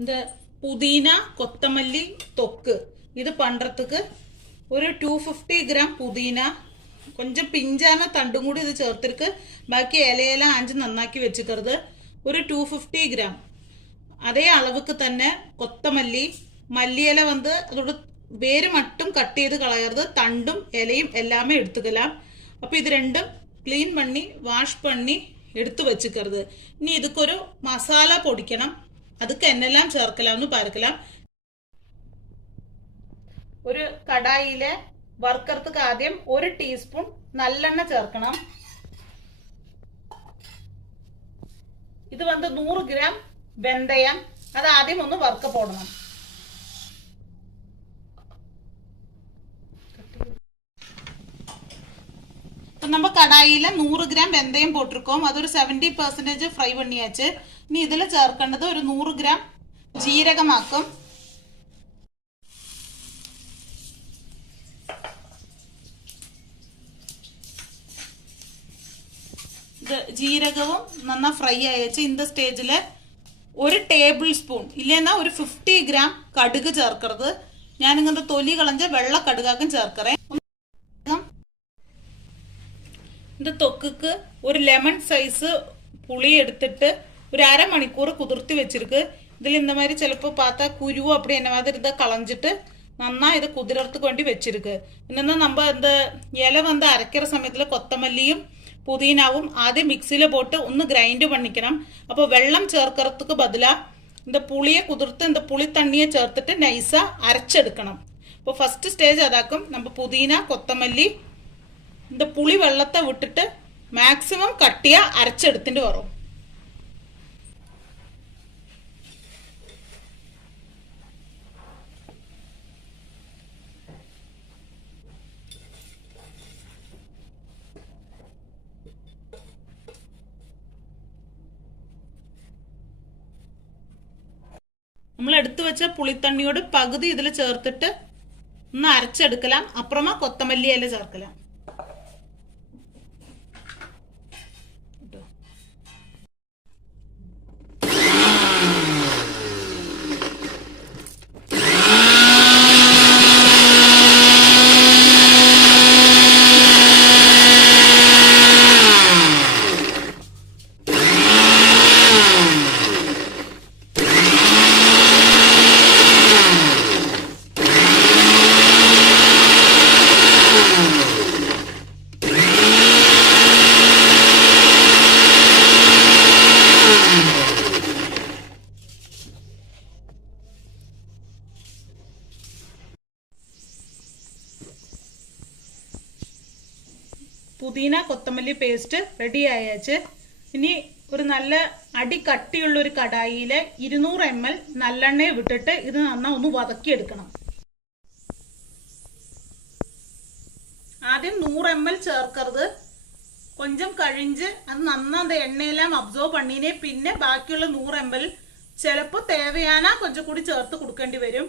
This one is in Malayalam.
இந்த புதினா கொத்தமல்லி தொக்கு இது பண்றதுக்கு ஒரு 250 கிராம் புதினா கொஞ்சம் பிஞ்சான தண்டும் കൂടി ഇത് ചേർത്തിருக்கு ബാക്കി ഇലയെല്ലാം ആഞ്ച് നന്നാക്കി വെച്ചിക്കരുത് ഒരു 250 ഗ്രാം അതേ അളവുക്ക് തന്നെ കൊത്തമല്ലി മല്ലിയില വന്ന് അതോട് വേര് മട്ടും കട്ട് ചെയ്ത് കളയരുത് തണ്ടും ഇലയും എല്ലാമേ എടുത്തുக்கலாம் അപ്പോൾ ഇത് രണ്ടും ക്ലീൻ பண்ணி വാഷ് பண்ணி എടുത്തു വെച്ചിക്കരുത് ഇനി ഇതൊരു മസാല പൊടിക്കണം അതുക്ക് എന്നെല്ലാം ചേർക്കലാംന്ന് പാർக்கலாம் ഒരു കടായിലെ വറുക്കറതുക്ക് ആദ്യം 1 ടീസ്പൂൺ നല്ലെണ്ണ ചേർക്കണം ഇത് വന്ന് 100 ഗ്രാം വെന്തയം അത് ആദ്യം ഒന്ന് വറുക്ക പോടണം நம்ம கடாயில 100 கிராம் வெந்தயம் போட்டிருக்கோம் அது ஒரு 70% ഫ്രൈ பண்ணியாச்சு ഇനി ഇതിൽ ചേർക്കേണ്ടത് ഒരു 100 ഗ്രാം ജീരകമാക്കും ജീരകവും നന്നാ ഫ്രൈ ആയച്ച് இந்த സ്റ്റേജിൽ ഒരു ടേബിൾ സ്പൂൺ ഇല്ലെന്നാ ഒരു 50 ഗ്രാം കടുക് ചേർക്കരുത് ഞാൻ ഇങ്ങനത്തെ തൊലി കളഞ്ഞ വെള്ള കടുകാക്കും ചേർക്കറേ இந்த தொக்குக்கு ஒரு லெமன் சைஸ் புளி எடுத்துட்டு ஒரு அரை மணிக்கூர் குதிர்த்தி வச்சிருக்கு ഇതിൽ இந்த மாதிரி ചിലപ്പോൾ பார்த்தா കുരുവോ அப்படி என்ன மாதிரி இதை களைஞ்சிட்டு നന്നാ ഇത് കുതിരത്തുக்கு വേണ്ടി വെച്ചിருக்கு என்னன்னா நம்ம இந்த இலை வந்து அரைக்கிற സമയத்துல കൊത്തമല്ലിയും പുതിനാവും ആദ്യം മിക്സിയിൽ പോട്ട് ഒന്ന് ഗ്രൈൻഡ് பண்ணிக்கணும் അപ്പോൾ വെള്ളം ചേർക്കறதுக்கு பதிலா இந்த புளியை குதிர்த்து இந்த புளி தண்ணியை ചേർത്തിട്ട് നൈസാ അരച്ചെടുക്കണം അപ്പോൾ ഫസ്റ്റ് സ്റ്റേജ് അതാക്കും நம்ம പുതിന കൊത്തമല്ലി இந்த புளி வெள்ளத்தை விட்டுட்டு மேக்ஸிமம் கட்டியா அரைச்செடுத்துட்டு வரும் നമ്മൾ എടുത്തു വെച്ച പുളിത്തണ്ണിയോട് പകുതി ഇതിൽ ചേർത്തിട്ട് ഒന്ന് അരച്ചെടുക്കണം അപ്പുറമാ കൊത്തമല്ലി ഇല ചേർക്കണം പുതിന കൊത്തമല്ലി പേസ്റ്റ് റെഡി ആയാച്ച് ഇനി ഒരു നല്ല അടി കട്ടിയുള്ള ഒരു കടായിയിൽ 200 ml നല്ലെണ്ണ വിട്ടിട്ട് ഇത് നന്നാ ഒന്ന് വതക്കി എടുക്കണം ആദ്യം 100 ml ചേർക്കരുത് கொஞ்சம் കഴിഞ്ഞ് അത് നന്നാ அந்த എണ്ണയെല്ലാം അബ്സോർബ് பண்ணிനെ പിന്നെ ബാക്കിയുള്ള 100 ml ചിലപ്പോൾ തേവയാന கொஞ்சம் കൂടി ചേർത്ത് കൊടുക്കേണ്ടി വരും